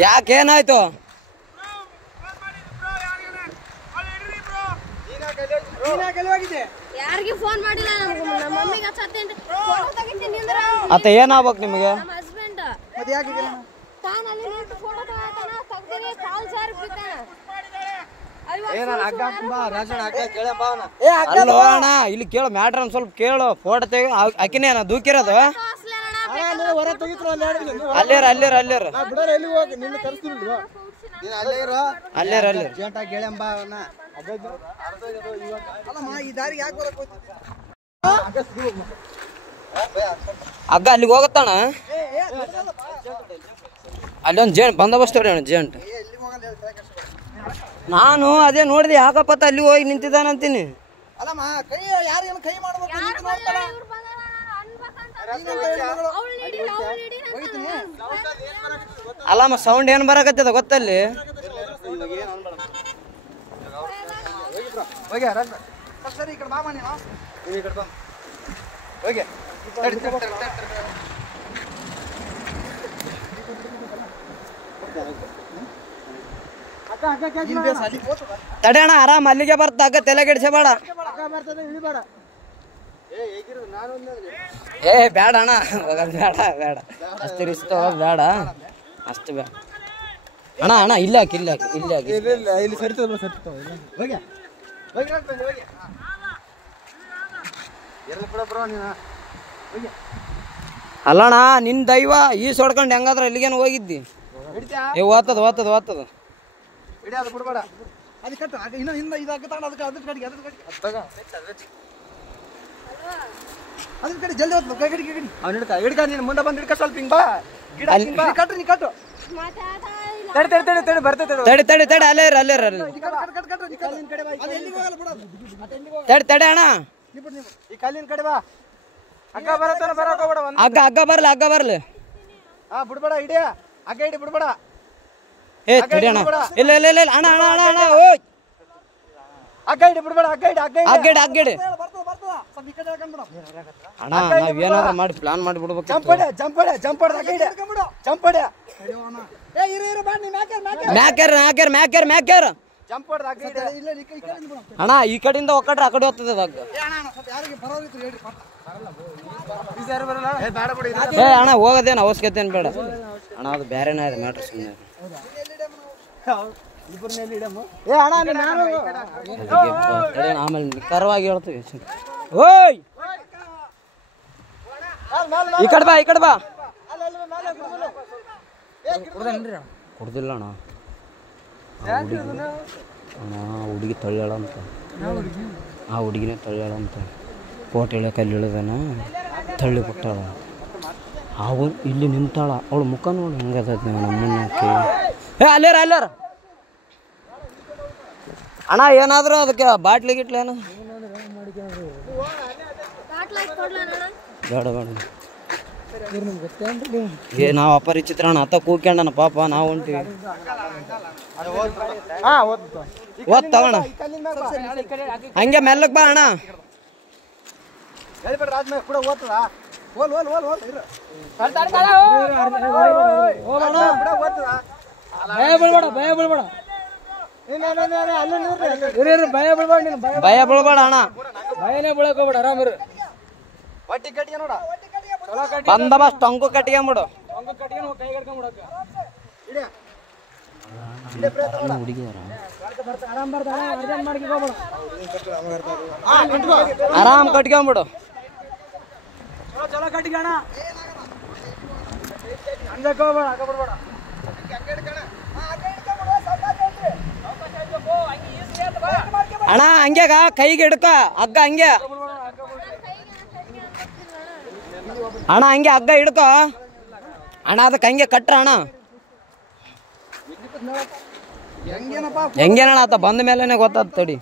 ಯಾಕೇನಾಯ್ತು? ಯಾರಿಗೆ ಫೋನ್ ಮಾಡಿಲ್ಲ, ನಮ್ಮ ಮಮ್ಮಿಗೆ ಹಚ್ಚತ್ತೇನ್ರಿ. ಫೋಟೋ ತೆಗಿತೀನಿ ನಿಂದ್ರ. ಅತ್ತ ಏನಾಗ್ಬೇಕು ನಿಮಗೆ? ನಮ್ಮ ಹಸ್ಬೆಂಡ್ ತಾನು ಅಲ್ಲಿ ನಿಂತು ಫೋಟೋ ತಗೋತಾನ, ತೆಗ್ದಿನಿ ಕಾಲ್ ಜಾರಿ ಬಿದ್ದಾನ. ಅಲ್ಲೋ ಅಣ್ಣ, ಇಲ್ಲಿ ಕೇಳು ಮ್ಯಾಟ್ರ್ ಒಂದ್ ಸ್ವಲ್ಪ ಕೇಳು. ಫೋಟೋ ತೆಗಿ. ಅಕ್ಕಿನೇನ ದೂಕಿರೋದು? ಅಲ್ಲೇರ ಅಲ್ಲೇರ ಅಲ್ಲೇರ ಅಲ್ಲೇರ ಅಲ್ಲೇರ ಅಗ್ಗ ಅಲ್ಲಿಗೆ ಹೋಗತ್ತಣ. ಅಲ್ಲೊಂದು ಜೇಂಟ್ ಬಂದೋಬಸ್ತ್ ಅವ್ರಿ ಅಣ್ಣ ಜೇಂಟ್. ನಾನು ಅದೇ ನೋಡಿದೆ, ಯಾಕಪ್ಪತ್ತ ಅಲ್ಲಿ ಹೋಗಿ ನಿಂತಿದ್ದಾನಂತೀನಿ. ಅಲ್ಲಮ್ಮ ಸೌಂಡ್ ಏನ್ ಬರಕತ್ತದ ಗೊತ್ತಲ್ಲಿ? ತಡೆ ಅಣ್ಣ, ಆರಾಮ್ ಅಲ್ಲಿಗೆ ಬರ್ತ. ಅಗ್ಗ ತಲೆ ಕೆಡಿಸಬೇಡ. ಏ ಬೇಡ ಅಣ್ಣ, ಬೇಡ ಬೇಡ, ಅಷ್ಟು ರಿಸ್ಕ್ ತಗೋದು ಬೇಡ, ಅಷ್ಟು ಬೇಡ ಅಣ್ಣ. ಅಣ್ಣ ಇಲ್ಲ ಹಾಕಿ, ಇಲ್ಲ ಹಾಕಿ, ಇಲ್ಲ ಹಾಕಿ. ಅಲ್ಲಣ್ಣ, ನಿನ್ ದೈವ ಈ ಸೊಡ್ಕೊಂಡು ಹೆಂಗಾದ್ರ ಇಲ್ಲಿಗೇನು ಹೋಗಿದ್ದಿ? ಏ ಓದ್ತದ ಓದ್ತದ ಓದ್ತದ. ಮುಂದೆ ಬಂದ್ ಹಿಡ್ಕ ಸ್ವಲ್ಪ ಹಿಂಗ್ ಬಾ. ತಡಿ ತಡಿ ತಡಿ, ಅಲ್ಲೇ ಇರ ಅಲ್ಲೇ ಇರ. ತಡಿ ತಡಿ ಅಣ್ಣ, ಈ ಕಲ್ಲಿನ ಕಡೆ ಬಾ. ಅಗ್ಗ ಬರತ್ತಾನ, ಬರಕ್ ಹೋಗ್ಬೇಡ. ಅಗ್ಗ ಅಗ್ಗ ಬರ್ಲಿ, ಅಗ್ಗ ಬರ್ಲಿ. ಬಿಡ್ಬೇಡ, ಹಿಡಿಯ ಅಗ್ಗ ಹಿಡಿ, ಬಿಡ್ಬೇಡ. ಏ ತಡಿ ಅಣ್ಣ, ಇಲ್ಲ ಇಲ್ಲ ಇಲ್ಲ ಅಣ್ಣ ಅಣ್ಣ ಅಣ್ಣ ಅಣ್ಣ, ಓಯ್ ಅಗ್ಗ ಹಿಡಿ, ಬಿಡ್ಬೇಡ. ಅಗ್ಗ ಹಿಡಿ, ಅಗ್ಗಡಿ ಅಗ್ಗಡಿ ಅಣ್ಣ. ನಾವೇನಾದ್ರೂ ಮಾಡಿ ಪ್ಲಾನ್ ಮಾಡಿ ಬಿಡ್ಬೇಕು. ಜಂಪಡೆ ಜಂಪಡೆ ಜಂಪಡೆ ಅಗ್ಗ ಹಿಡಿ, ಜಂಪಡೆ ಮ್ಯಾಕ್ಯಾರ ಮ್ಯಾಕ್ಯಾರ ಮ್ಯಾಕ್ಯಾರ ಮ್ಯಾಕ್ಯಾರ ಜಂಪಡೆ ಅಗ್ಗ ಹಿಡಿ. ಅಣ್ಣ ಈ ಕಡೆಯಿಂದ ಒಕ್ಕಟ್ರೆ ಆ ಕಡೆ ಹೋಗ್ತದೆ ಅಗ್ಗ. ಏ ಅಣ್ಣ ಹೋಗೋದೇನು ಅವಶ್ಯಕತೆ ಏನು ಬೇಡ ಅಣ್ಣ, ಅದು ಬೇರೆನೇ ಇದೆ ಮ್ಯಾಟ್ರ್. ಸುಮ್ಮನೆ ಆಮೇಲೆ ನಿಖರವಾಗಿ ಹೇಳ್ತೀವಿ. ಓಯ್ ಈ ಕಡೆ ಬಾ, ಈ ಕಡೆ ಬಾ. ಕೊಡ್ದಿಲ್ಲ ಅಣ್ಣ, ಅಣ್ಣ ಹುಡುಗಿ ತಳ್ಳ್ಯಾಳ ಅಂತ. ಆ ಹುಡುಗಿನೇ ತಳ್ಳ್ಯಾಳ ಅಂತ. ಕೋಟೆ ಇಳಿಯಕ್ಕೆ ಅಲ್ಲಿ ಇಳಿದಾನ, ತಳ್ಳಿ ಬಿಟ್ಟಾಳ. ಅವಳು ಇಲ್ಲಿ ನಿಂತಾಳ, ಅವಳು ಮುಖ ನೋಡಿ ಹಂಗದ ನಮ್ಮನ್ನಕ್ಕೆ. ಏ ಅಲ್ಲೇರ ಅಲ್ಲೇರ ಅಣ್ಣ, ಏನಾದರೂ ಅದಕ್ಕೆ ಬಾಟ್ಲಿ ಗಿಟ್ಲಿ ಏನು ಬೇಡ ಬೇಡ. ಏ ನಾವು ಅಪರಿಚಿತ್ರ ಅಣ್ಣ, ಅತ್ತ ಕೂಕ್ಯಂಡನ ಪಾಪ, ನಾವು ಹೊಂಟಿವಿ. ಓದ್ ತಗೋಣ, ಹಂಗೆ ಮೆಲ್ಲಕ್ ಬಾ ಅಣ್ಣ. ಭಯ ಬೀಳ್ಬೇಡ ಅಣ್ಣ, ಭಯನೇ ಬೀಳಕ್ ಹೋಗ್ಬೇಡ, ಆರಾಮಿರು. ಬಂದೋಬಸ್ತ್ ಟೊಂಕು ಕಟ್ಕೊಂಬಿಡು. ಆರಾಮ್ ಕಟ್ಕೊಂಬಿಡು. ಅಣ್ಣ ಹಂಗ್ಯಾಗ ಕೈಗೆ ಹಿಡ್ಕ ಹಗ್ಗ, ಹಂಗೆ ಅಣ್ಣ, ಹಂಗೆ ಹಗ್ಗ ಹಿಡ್ಕೊ ಅಣ್ಣ. ಅದಕ್ಕೆ ಹಂಗೆ ಕಟ್ರ ಅಣ್ಣ. ಹೆಂಗೇನಣ್ಣ ಆತ ಬಂದ ಮೇಲೆನೆ ಗೊತ್ತಾದ. ತಡಿ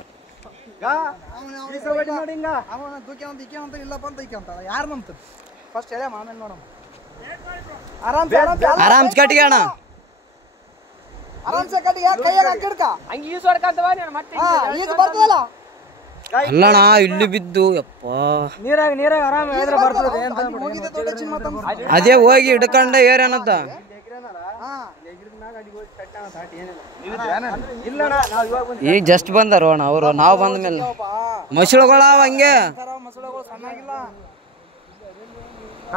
ಆರಾಮ್ ಕಟ್ಟಿಗೆ ಅಣ್ಣ. ಅಲ್ಲಣ್ಣ ಇಲ್ಲಿ ಬಿದ್ದು ಯಪ್ಪ ನೀರಾಗ ಆರಾಮ ಬರ್ತದೆ. ಅದೇ ಹೋಗಿ ಹಿಡ್ಕೊಂಡ ಏರೇನತ್ತ. ಈಗ ಜಸ್ಟ್ ಬಂದಾರ ಅಣ್ಣ ಅವರು, ನಾವು ಬಂದ ಮೇಲೆ ಮಸುಳುಗಳ ಹಂಗೆ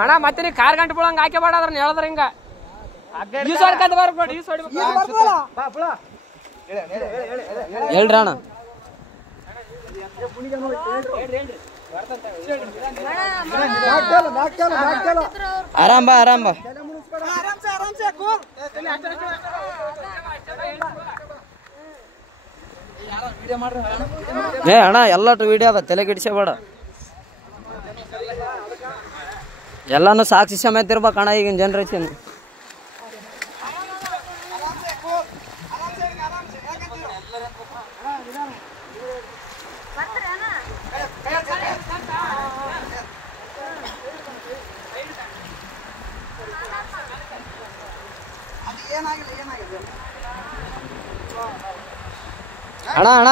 ಅಣ್ಣ. ಮತ್ತೆ ನೀ ಕಾರ್ ಗಂಟೆ ಬಿಡಂಗ ಹಾಕಿ ಬೇಡ ಅದ್ರ ಹೇಳದ್ರ ಹಿಂಗ ಈ ಸೈಡ್ ಕದ್ ಬರ್ಬೇಡ, ಈ ಸೈಡ್ ಹೇಳ್ರಿ ಅಣ್ಣ. ಆರಾಮ್ ಬಾ ಆರಾಮ್ ಬಾ. ಏ ಅಣ್ಣ ಎಲ್ಲಟು ವಿಡಿಯೋ ಅದ, ತಲೆ ಗಿಡ್ಸಬೇಡ. ಎಲ್ಲಾನು ಸಾಕ್ಷಿ ಸಮೇತ ಇರ್ಬೇಕು ಅಣ್ಣ ಈಗಿನ ಜನ್ರೇಷನ್. ಅಣ್ಣ ಅಣ್ಣ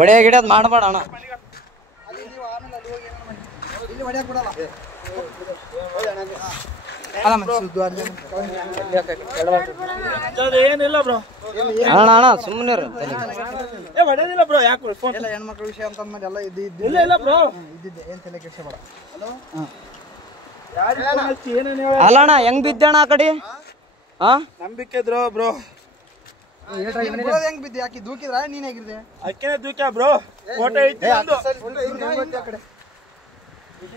ಒಡೆ ಗಿಡದ್ ಮಾಡಬೇಡ ಅಣ್ಣ. ಏನಿಲ್ಲ ಬ್ರೋ, ಅಣ್ಣ ಅಣ್ಣ ಸುಮ್ಮನೆ ಹೊಡೆದಿಲ್ಲ ಬ್ರೋ. ಯಾಕೆ ಹೆಣ್ಮಕ್ಳ ವಿಷಯ ಅಂತಂದ್ಮೇಲೆ ಎಲ್ಲ ಇಲ್ಲ ಇಲ್ಲ ಬ್ರೋ, ಇದ್ದಿದ್ದೆ, ಏನ್ ತಲೆ ಕೆಡಿಸ್ಬೇಡ. ಏನೇನು ಅಲ್ಲ ಅಣ್ಣ ಹೆಂಗ್ ಬಿದ್ದಣ್ಣ ಆ ಕಡೆ? ಹಾ ನಂಬಿಕೆ ಇದ್ರು ಬ್ರೋ. ಹೆಂಗ್ ಬಿದ್ದೆ? ಯಾಕೆ ದೂಕಿದ್ರ ನೀನ್ ಹೇಗಿದ್ದೆ? ಅಕ್ಕೇನೆ ದೂಕ್ಯ ಬ್ರೋ. ಫೋಟೋ ಐತಿ ಒಂದು.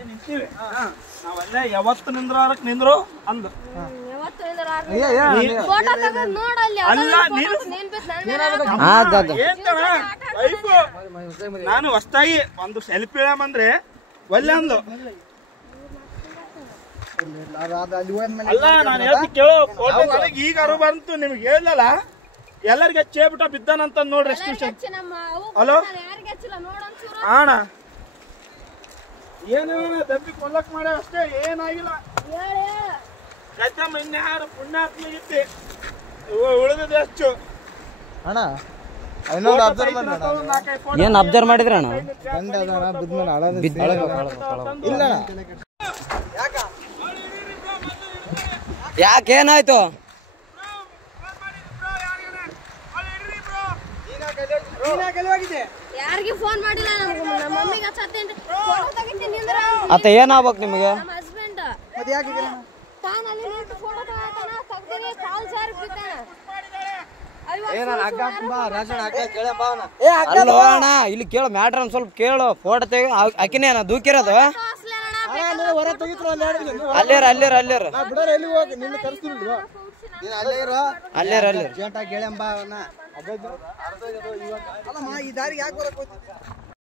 ನಿಂತೀವಿ ನಾವೆಲ್ಲ ಯಾವತ್ತು ನಿಂದ್ರಾರಕ್ ನಿಂದ್ರು ಅಂದ್. ಫೋಟೋ ತೆಗೆದು ನೋಡಲ್ಲಿ ಅಲ್ಲ ನೀನು ವೈಫ್ ನಾನು ಹೊಸ್ತಾಗಿ ಒಂದು ಸೆಲ್ಫಿ ಇಳಮಂದ್ರೆ ಒಲ್ಲೆ ಅಂದು. ಅಲ್ಲ ನಾನು ಹೇಳ್ತಿ ಕೇಳೋ, ಫೋಟೋ ನನಗೆ ಈಗ ಅರು ಬಂತು, ನಿಮ್ಗೆ ಹೇಳಲ್ಲ ಎಲ್ಲರಿಗೆ ಹಚ್ಚೇಬಿಟ್ಟ ಬಿದ್ದಾನಂತ ನೋಡ್ರಿ. ಎಷ್ಟು ನಿಮಿಷ. ಹಲೋ ಅಣ್ಣ, ಏನು ದಬ್ಬಿ ಕೊಲ್ಲಕ್ ಮಾಡ ಅಷ್ಟೇ, ಏನಾಗಿಲ್ಲ. ಗದ್ದಮ್ಮ ಇನ್ಯಾರು ಪುಣ್ಯಾತ್ಮಗಿತ್ತಿ ಉಳಿದಿದೆ ಅಷ್ಟು. ಅಣ್ಣ ಇನ್ನೊಂದು ಅಬ್ಸರ್ವ್ ಮಾಡಿ ಏನ್ ಅಬ್ಸರ್ವ್ ಮಾಡಿದ್ರ ಅಣ್ಣ? ಇಲ್ಲ ಯಾಕೇನಾಯ್ತು? ಯಾರಿಗೆ ಫೋನ್ ಮಾಡಿಲ್ಲ, ನಮ್ಮ ಮಮ್ಮಿಗೆ ಹಚ್ಚತ್ತೇನ್ರಿ. ಫೋಟೋ ತೆಗಿತೀನಿ ಅಂದ್ರ ಅತ್ತ ಏನಾಗ್ಬೇಕು ನಿಮಗೆ? ನಮ್ಮ ಹಸ್ಬೆಂಡ್ ಮತ್ತೆ ಯಾಕೆ ತಾನಲ್ಲಿ ನಿಂತು ಫೋಟೋ ತಗೋತಾನ, ತೆಗ್ದಿರಿ ಕಾಲ್ ಜಾರಿ ಬಿದ್ದಾನ. ಅಲ್ಲೋ ಅಣ್ಣ ಇಲ್ಲಿ ಕೇಳು ಮ್ಯಾಟ್ರ್ ಒಂದ್ ಸ್ವಲ್ಪ ಕೇಳು. ಫೋಟೋ ತೆಗಿ ಆಕಿನೇ ದೂಕಿರೋದು. ಅಲ್ಲೇರ ಅಲ್ಲೇರ ಅಲ್ಲೇರ ಅಲ್ಲೇ ಗೆಳೆಯಂಬ ಈ ದಾರಿಗೆ ಯಾಕೆ ಬರಕ್